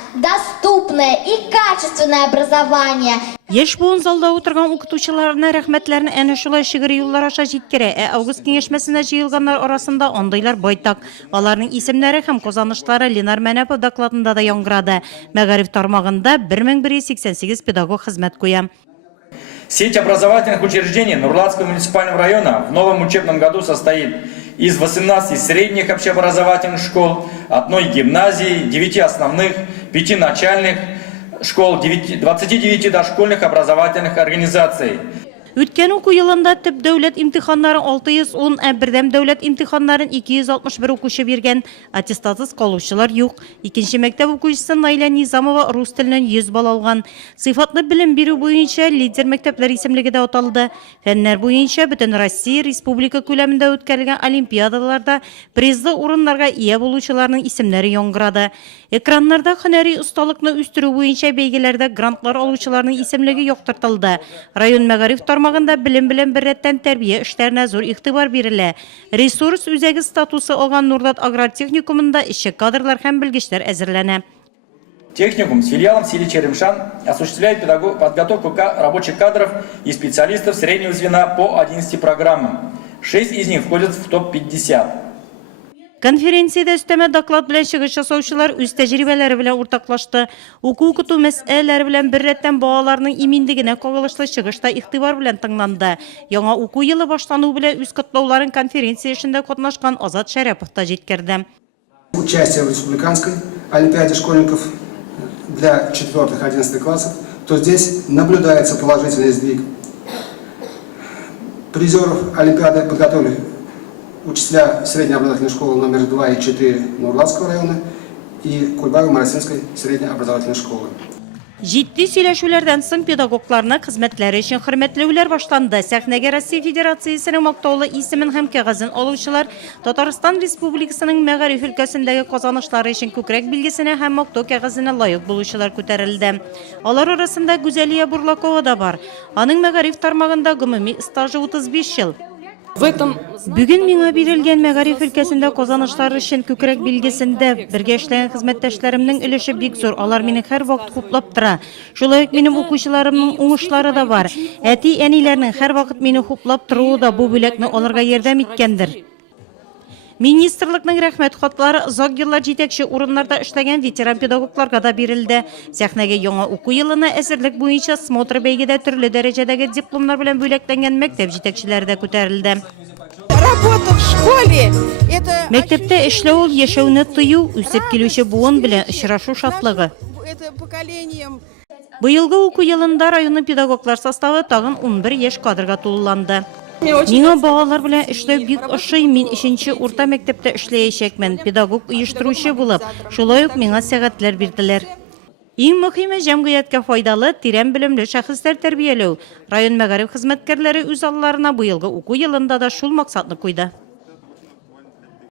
Доступное и качественное образование. Еш буын залда отырған укытучыларына рәхмәтләрен әнә шулай шигъри юллар аша җиткерә. Август киңәшмәсенә җыелганнар арасында андыйлар байтак. Аларның исемнәре һәм казанышлары Ленар Мәнәпов докладында да яңгырады. Мәгариф тармагында 1188 педагог хезмәт куя. Сеть образовательных учреждений Нурлатского муниципального района в новом учебном году состоит из 18 средних общеобразовательных школ, 1 гимназии, 9 основных, 5 начальных школ, 29 дошкольных образовательных организаций. Үткән уку елында төп дәүләт имтиханнарын 610, бердәм дәүләт имтиханнарын 261 укучы биргән. Аттестатсыз калучылар юк. Икенче мәктәп укучысы Найля Низамова рус теленнән 100 бал алган. Сыйфатлы белем бирү буенча лидер мәктәпләр исемлеге дә аталды. Фәннәр буенча бөтен Россия республика күләмендә үткәрелгән олимпиадаларда призлы урыннарга ия булучыларның исемнәре яңгырады. Экраннарда һөнәри осталыкны үстерү буенча бәйгеләрдә грантлар алучыларның исемлеге яктыртылды. Район мәгариф тармагында белем белән беррәттән тәрбия эшләренә зур игътибар бирелә. Ресурс үзәге статусы алган Нурлат аграр техникумында эшче кадрлар һәм белгечләр әзерләнә. Техникум с филиалом в селе Черемшан осуществляет подготовку рабочих кадров и специалистов среднего звена по 11 программам. 6 из них входят в топ-50. Конференциядә өстәмә доклад белән чыгыш ясаучылар үз тәҗрибәләре белән уртаклашты. Уку-укыту мәсьәләләре белән беррәттән балаларның иминлегенә кагылышлы чыгышта игътибар белән тыңланды. Яңа уку елы башлану белән үз котлауларын конференция эшендә катнашкан Азат Шәрәпов та җиткерде. Участие в республиканской олимпиаде школьников для 4-11 классов, то здесь наблюдается положительный сдвиг. Призеров олимпиады подготовили учителя средней образовательной школы номер 2 и 4 Нурлатского района и Кульбаево-Марасинской средней образовательной школы. Җитди сөйләшүләрдән соң педагогларны хезмәтләре өчен хөрмәтләүләр башланды. Сәхнәгә Россия Федерациясенең мактаулы исемен һәм кәгазен алучылар Татарстан Республикасының мәгариф өлкәсендәге казанышлары өчен күкрәк билгесенә һәм мактау кәгазенә лаек булучылар күтәрелде. Алар арасында Гүзәлия Бурлакова да бар. Аның мәгариф тармагында гомуми стажы 35 ел. Бүген миңа бирелгән мәгариф өлкәсендә казанышлар өчен күкрәк билгесендә бергә эшләгән хезмәттәшләремнең өлеше бик зур. Алар мине һәр вакыт хуплап тора. Шулай ук минем укучыларымның уңышлары да бар. Әти-әниләрнең һәр вакыт мине хуплап торуы да бу бүләкне алырга ярдәм иткәндер. Министрлыкның рәхмәт хатлары озак еллар җитәкче урыннарда эшләгән ветеран педагогларга да бирелде. Сәхнәгә яңа уку елына әзерлек буенча смотр бәйгедә төрле дәрәҗәдәге дипломнар белән бүләкләнгән мәктәп җитәкчеләре дә күтәрелде. Работа в школе это Мәктәптә эшләү яшәүне тыю, үсеп килүче буын белән очрашу шатлыгы. это поколением. Быелгы уку елында районның педагоглар составы тагын 11 яшь кадрга тулыланды. Миңа балалар белән эшләү бик ошый. Мин 3нче урта мәктәптә эшләячәкмен, педагог оештыручы булып. Шулай ук миңа сәгатьләр бирделәр. Иң мөһиме җәмгыятькә файдалы, тирән белемле шәхесләр тәрбияләү. Район мәгариф хезмәткәрләре үз алларына быелгы уку елында да шул максатны куйды.